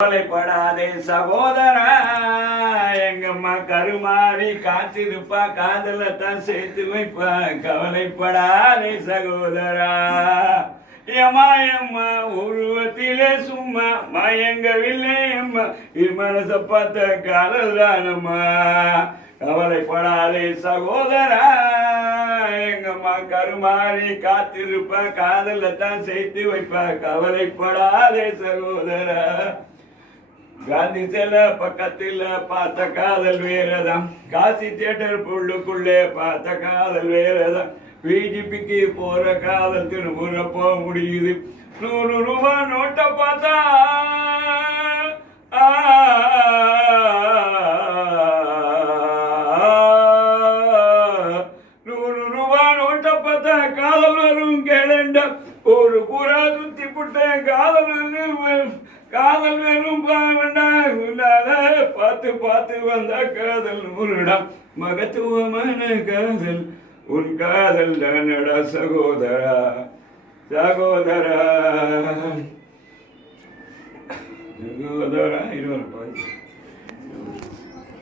கவலைப்படாதே சகோதரா, எங்கம்மா கருமாறி காத்திருப்பா, காதல தான் சேர்த்து வைப்பா. கவலைப்படாதே சகோதரா, எம்மா எம்மா உருவத்திலே சும்மா மயங்கவில்லை அம்மா, மனச பார்த்த காதல் தானம்மா. கவலைப்படாதே சகோதரா, எங்கம்மா கருமாறி காத்திருப்பா, காதல தான் சேர்த்து வைப்பா. கவலைப்படாதே சகோதரா. காந்தி சில பக்கத்தில் பார்த்த காதல் வேறதான், காசி தியேட்டர் புள்ளுக்குள்ளே பார்த்த காதல் வேறதான், பிஜிபிக்கு போற காதல் திரும்புற போக முடியுது. 100 ரூபாய் நோட்டை பார்த்தா 100 ரூபாய் நோட்டை பார்த்தா காதல் வரும் கேளண்ட, ஒரு புறா சுத்தி புட்ட காதல் வெறும் பார்த்து பார்த்து வந்த காதல் நூறுடம், மகத்துவமான காதல் உன் காதல் தானடா சகோதரா. சகோதரா சகோதரா 20